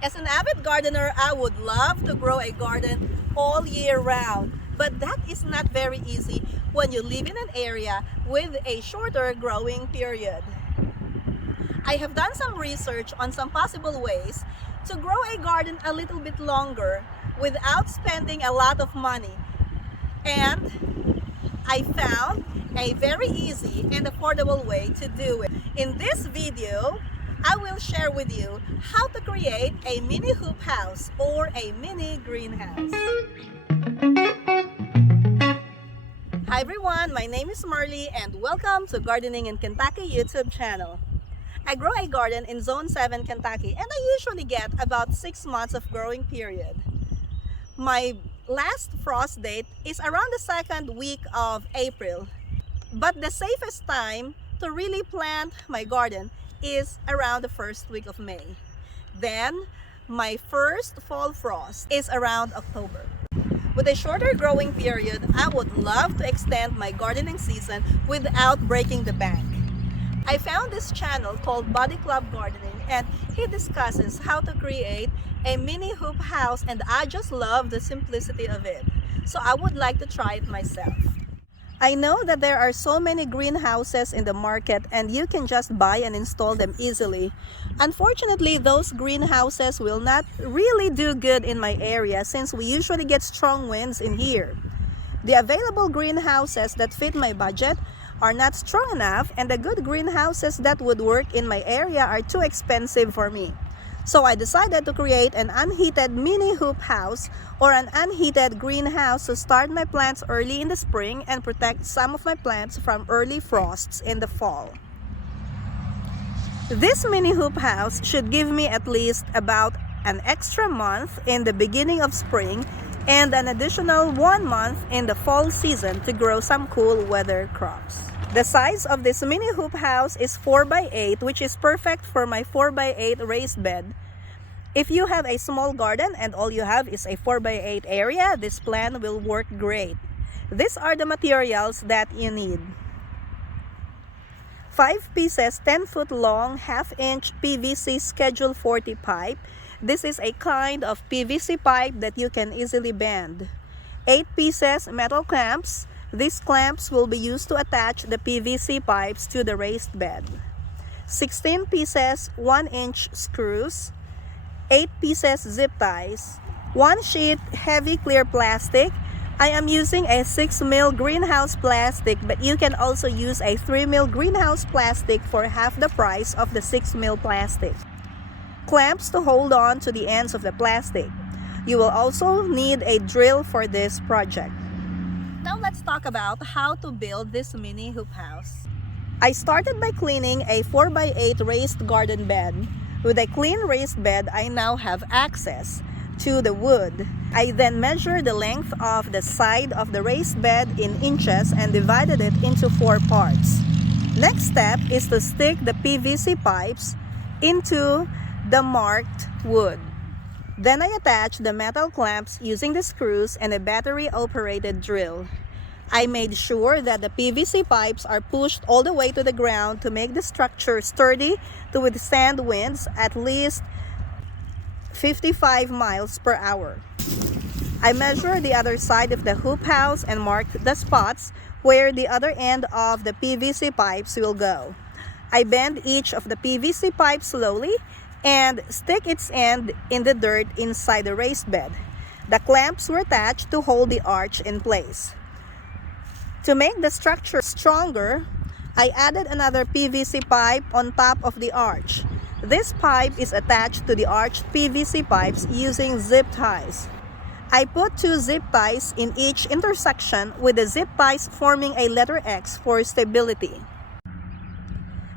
As an avid gardener, I would love to grow a garden all year round, but that is not very easy when you live in an area with a shorter growing period. I have done some research on some possible ways to grow a garden a little bit longer without spending a lot of money, and I found a very easy and affordable way to do it. In this video, I will share with you how to create a mini hoop house or a mini greenhouse. Hi everyone, my name is Marley and welcome to Gardening in Kentucky YouTube channel. I grow a garden in Zone 7, Kentucky, and I usually get about 6 months of growing period. My last frost date is around the second week of April, but the safest time to really plant my garden is around the first week of May. Then, my first fall frost is around October. With a shorter growing period, I would love to extend my gardening season without breaking the bank. I found this channel called Body Club Gardening, and he discusses how to create a mini hoop house, and I just love the simplicity of it. So I would like to try it myself. I know that there are so many greenhouses in the market and you can just buy and install them easily. Unfortunately, those greenhouses will not really do good in my area since we usually get strong winds in here. The available greenhouses that fit my budget are not strong enough, and the good greenhouses that would work in my area are too expensive for me. So I decided to create an unheated mini hoop house or an unheated greenhouse to start my plants early in the spring and protect some of my plants from early frosts in the fall. This mini hoop house should give me at least about an extra month in the beginning of spring and an additional 1 month in the fall season to grow some cool weather crops. The size of this mini hoop house is 4x8, which is perfect for my 4x8 raised bed. If you have a small garden and all you have is a 4x8 area, this plan will work great. These are the materials that you need. 5 pieces 10-foot long, 1/2-inch PVC Schedule 40 pipe. This is a kind of PVC pipe that you can easily bend. 8 pieces metal clamps. These clamps will be used to attach the PVC pipes to the raised bed. 16 pieces 1-inch screws. 8 pieces zip ties. 1 sheet heavy clear plastic. I am using a 6mm greenhouse plastic, but you can also use a 3mm greenhouse plastic for half the price of the 6mm plastic. Clamps to hold on to the ends of the plastic. You will also need a drill for this project. Now let's talk about how to build this mini hoop house. I started by cleaning a 4x8 raised garden bed. With a clean raised bed, I now have access to the wood. I then measured the length of the side of the raised bed in inches and divided it into 4 parts. Next step is to stick the PVC pipes into the marked wood. Then I attach the metal clamps using the screws and a battery-operated drill. I made sure that the PVC pipes are pushed all the way to the ground to make the structure sturdy to withstand winds at least 55 miles per hour. I measured the other side of the hoop house and marked the spots where the other end of the PVC pipes will go. I bend each of the PVC pipes slowly and stick its end in the dirt inside the raised bed. The clamps were attached to hold the arch in place. To make the structure stronger, I added another PVC pipe on top of the arch. This pipe is attached to the arched PVC pipes using zip ties. I put 2 zip ties in each intersection, with the zip ties forming a letter X for stability.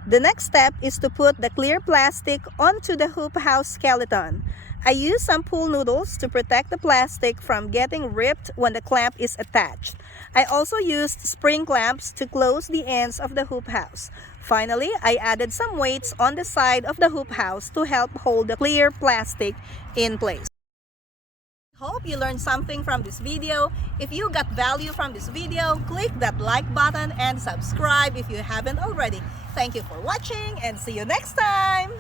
The next step is to put the clear plastic onto the hoop house skeleton. I use some pool noodles to protect the plastic from getting ripped when the clamp is attached. I also used spring clamps to close the ends of the hoop house. Finally, I added some weights on the side of the hoop house to help hold the clear plastic in place. Hope you learned something from this video. If you got value from this video, click that like button and subscribe if you haven't already. Thank you for watching and see you next time!